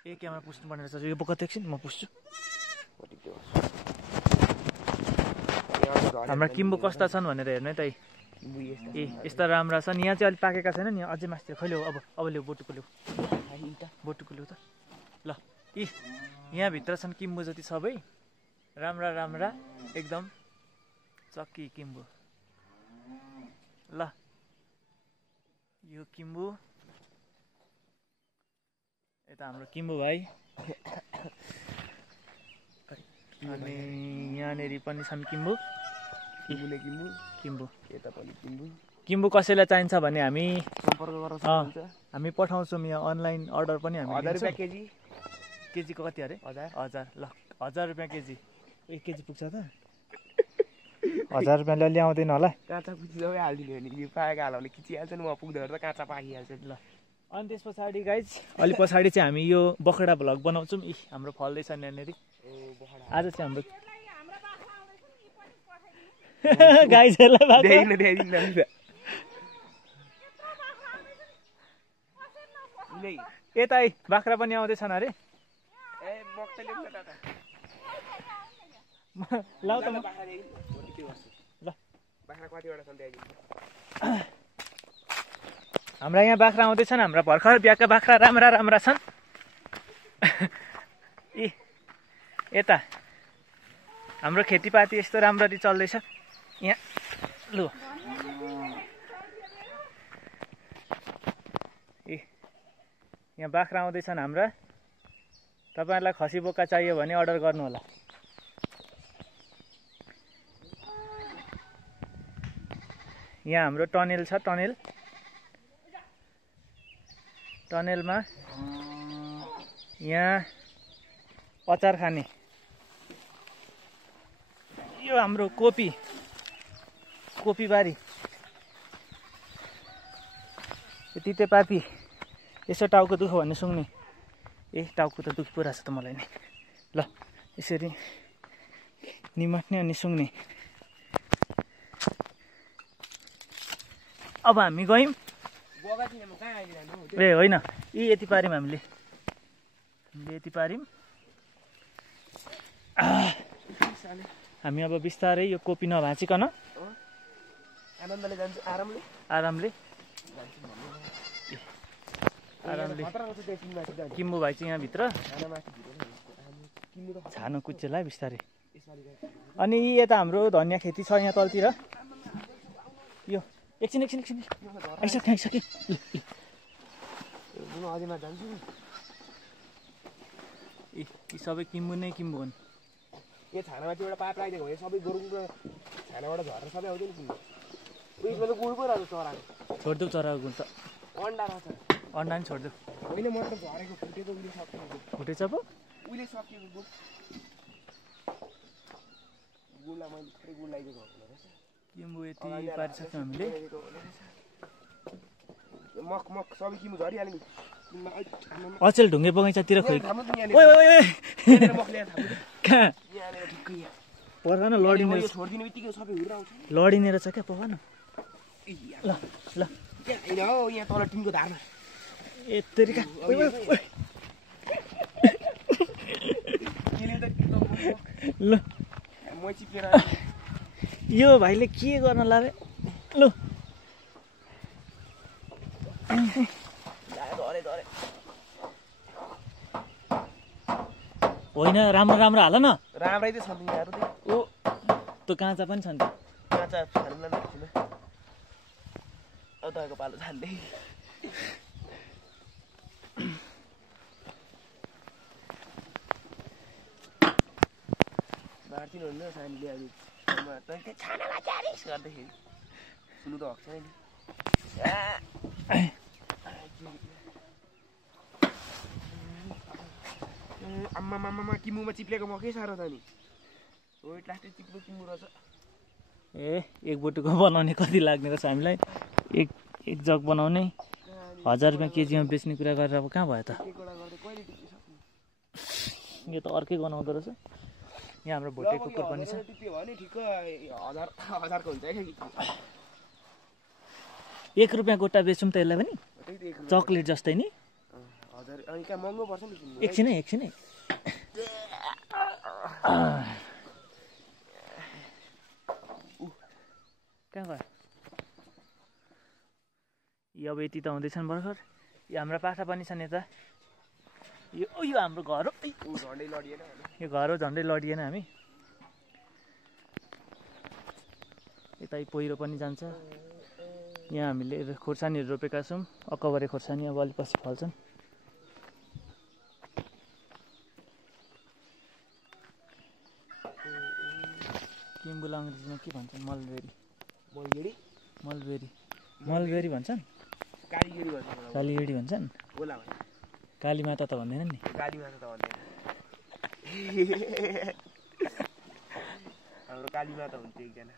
ए camera पुस्नु पर्ने रहेछ यो बोक एकछिन म पुस्छु हाम्रा किम्बो कस्ता छन् भनेर हेर्नु है त ए यस्ता राम्रा छन् यहाँ चाहिँ अलिक पाकेका छैन नि अझै मास्तिर खै ल्याऊ अब ल्याऊ बोटुको ल्याऊ त ल यी यहाँभित्र छन् किम्बो जति सबै राम्रा राम्रा एकदम चक्की किम्बो ल यो किम्बो यता हाम्रो किम्बो भाइ अनि यहाँनेरि पनि छन् किम्बो किम्बो किम्बो कसैलाई चाहिन्छ भने हामी सम्पर्क गर्न सक्नुहुन्छ हामी पठाउँछौँ यहाँ अनलाइन अर्डर पनि हामी 1000 रुपैयाँ केजी केजीको कति अरे 1000 ल 1000 रुपैयाँ केजी 1 केजी पुग्छ त 1000 रुपैयाँले ल्याउँदैन होला काँचा कुची सबै हालिदिनु भने यो पाकेको हालले खिचिहाल्छ नि म पुग्दाखेरि त काँचा पाकिहाल्छ ल अनि त्यस पछाडि गाइज अलि पछाडि चाहिँ हामी यो बखडा भ्लग बनाउँछौँ हाम्रो फल्दैछ यहाँनिर आज चाहिँ हाम्रो गाइजहरूलाई यता बाख्रा पनि आउँदैछन् अरे ल त हाम्रा यहाँ बाख्रा आउँदैछन् हाम्रा भर्खर बिहाका बाख्रा राम्रा राम्रा छन् यता हाम्रो खेतीपाती यस्तो राम्ररी चल्दैछ यहाँ लु यहाँ बाख्रा आउँदैछन् हाम्रा तपाईँहरूलाई खसी बोका चाहियो भने अर्डर गर्नु होला यहाँ हाम्रो टनेल छ टनेलमा यहाँ अचार खाने यो हाम्रो कोपीबारी यो तितेपाती यसो टाउको दुख्यो भने सुँग्ने टाउको त दुख पुरा छ त मलाई नि ल यसरी निमट्ने अनि सुँग्ने अब हामी गयौँ ए होइन यति पार्यौँ हामीले यति पार्यौँ हामी अब बिस्तारै यो कोपी नभाँचिकन आनन्दले जान्छु आरामले किम्बो भाइ चाहिँ यहाँभित्र छानो कुच्चेला बिस्तारै अनि यता हाम्रो धनियाँ खेती छ यहाँ तलतिर यो एकछिन आइसक्यो यी सबै किम्बो नै किम्बो हुन् यो छानामाथि एउटा पाइप लगाइदिएको भने सबै गोरु छानाबाट झरेर सबै आउँदैन किन्नु उयसमा त गुड पो रहेछ चराको छोडिदेऊ चराको गुड त अन्डा रहेछ अन्डा नि छोडिदेऊ होइन मतलब झरेको फुटेको उहिले सकिएको फुटेछ पो उहिले सकिएको गुड गुडलाई मैले थोरै गुड लगाइदिएको रहेछ किम्बो यति पारिसक्यौँ हामीले मक सबै किम्बो झरिहाल्यो नि अचेल ढुङ्गे बगैँचातिर खोइ पर्दैन लडिने रहेछ क्या पर्दैन ल यहाँ तल टिनको धारमा यत्तरीका ल यो भाइले के गर्न लागे लु होइन राम्रो राम्रो हाल न राम्रै त छ नि यार ओ त्यो काँचा पनि छ नि त काँचा छान्नु नराख्नु अब तपाईँको पालो छान्दै बाँड्थिनु हुन्न सानीले अब छानामा चारिस गर्दाखेरि सुन्नु त हक्छ नि आम्मामा किम्बुमा चिप्लेको मकै साह्रो छ नि हो प्लास्टिक चिप्लो किम्बु रहेछ एक बोटुको बनाउने कति लाग्ने रहेछ हामीलाई एक जग बनाउने 1000 रुपियाँ केजीमा बेच्ने कुरा गरेर अब कहाँ भयो त यो त अर्कै गनाउँदो रहेछ यहाँ हाम्रो भोटे कुकुर पनि छ त्यो भने ठिक्क 1000 को हुन्छ 1 रुपियाँ गोटा बेचौँ त यसलाई पनि चक्लेट जस्तै नि 1000 अनि कहाँ महँगो पर्छ नि किन्नु एकछिनै कहाँ गयो यो अब यति त हुँदैछन् भर्खर यो हाम्रो पाठा पनि छन् यता यो हाम्रो घर हो झन्डै लडिएन यो घर हो झन्डै लडिएन हामी यता पहिरो पनि जान्छ यहाँ हामीले खोर्सानीहरू रोपेका छौँ अक्कबरे खोर्सानी अब अलिक पछि फल्छन् किम्बुल अङ्ग्रेजीमा के भन्छन् मलबेरी भन्छन् कालीगेडी भन्छन् काली माता त भन्दैन नि हाम्रो काली माता हुन्छ एकजना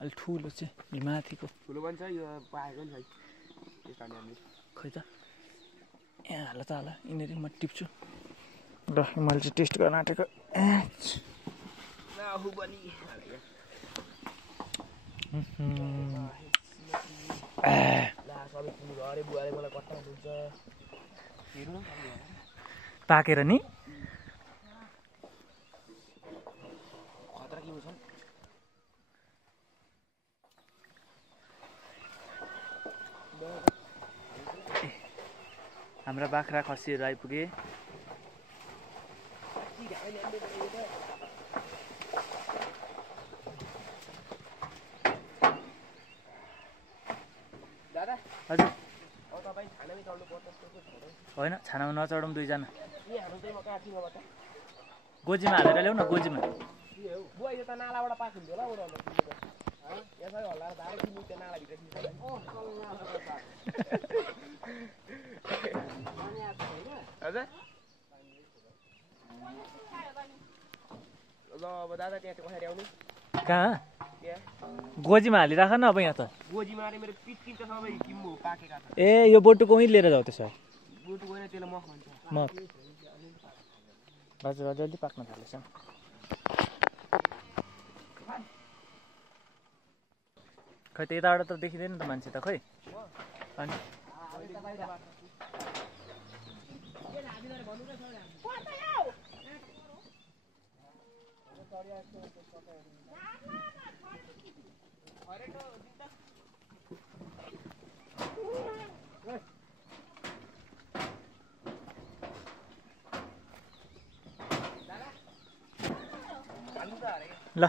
अलिक ठुलो चाहिँ यो माथिको ठुलो पनि छ यो पाएको नि खै त यहाँ हाल त होला यिनीहरू म टिप्छु ल मैले चाहिँ टेस्ट गर्न आँटेको पाकेर नि हाम्रा बाख्रा खसीहरू आइपुगे हजुर होइन छानामा नचढौँ दुईजना गोजीमा हालेर ल्याऊ न गोजीमा कहाँ गोजीमा हालिराख न अब यहाँ त ए यो बोटुको उहीँ लिएर जाऊ त्यसो म हजुर अलिअलि पाक्न थालेछ खै त यताबाट त देखिँदैन त मान्छे त खै अनि ल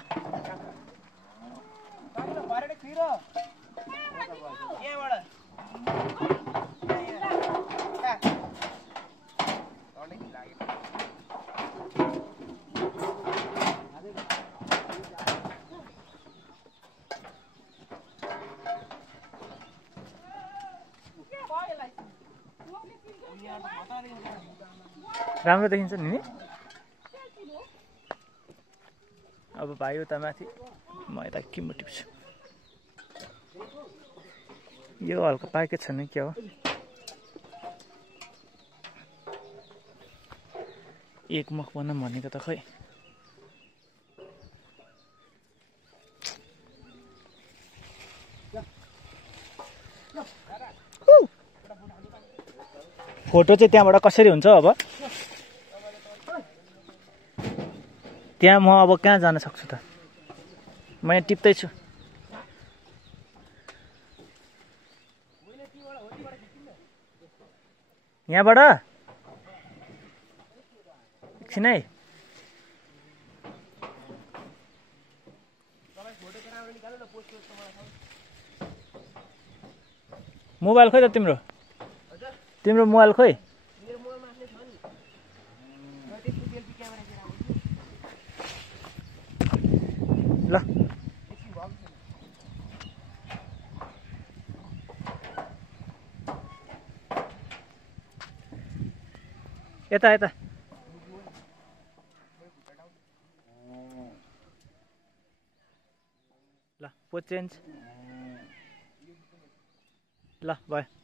राम्रो देखिन्छ नि अब भाइ उता माथि म यता किम्बु टिप्छु यो हल्का पाकेको छ नि क्या हो एक मख बनाऊँ भनेको त खै फोटो चाहिँ त्यहाँबाट कसरी हुन्छ अब त्यहाँ म अब कहाँ जान सक्छु त म यहाँ टिप्दैछु यहाँबाट एकछिन है मोबाइल खोइ त तिम्रो मोबाइल खोइ ल यता ल पोज चेन्ज ल भयो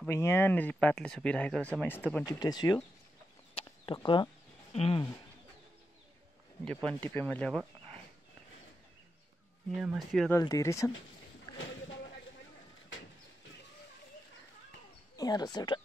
अब यहाँनिर पातले छोपिराखेको रहेछ, म यस्तो पनि टिप्दैछु यो टक्क। यो पनि टिपेँ मैले। अब यहाँ मास्तिर तल धेरै छन्। यहाँ रहेछ एउटा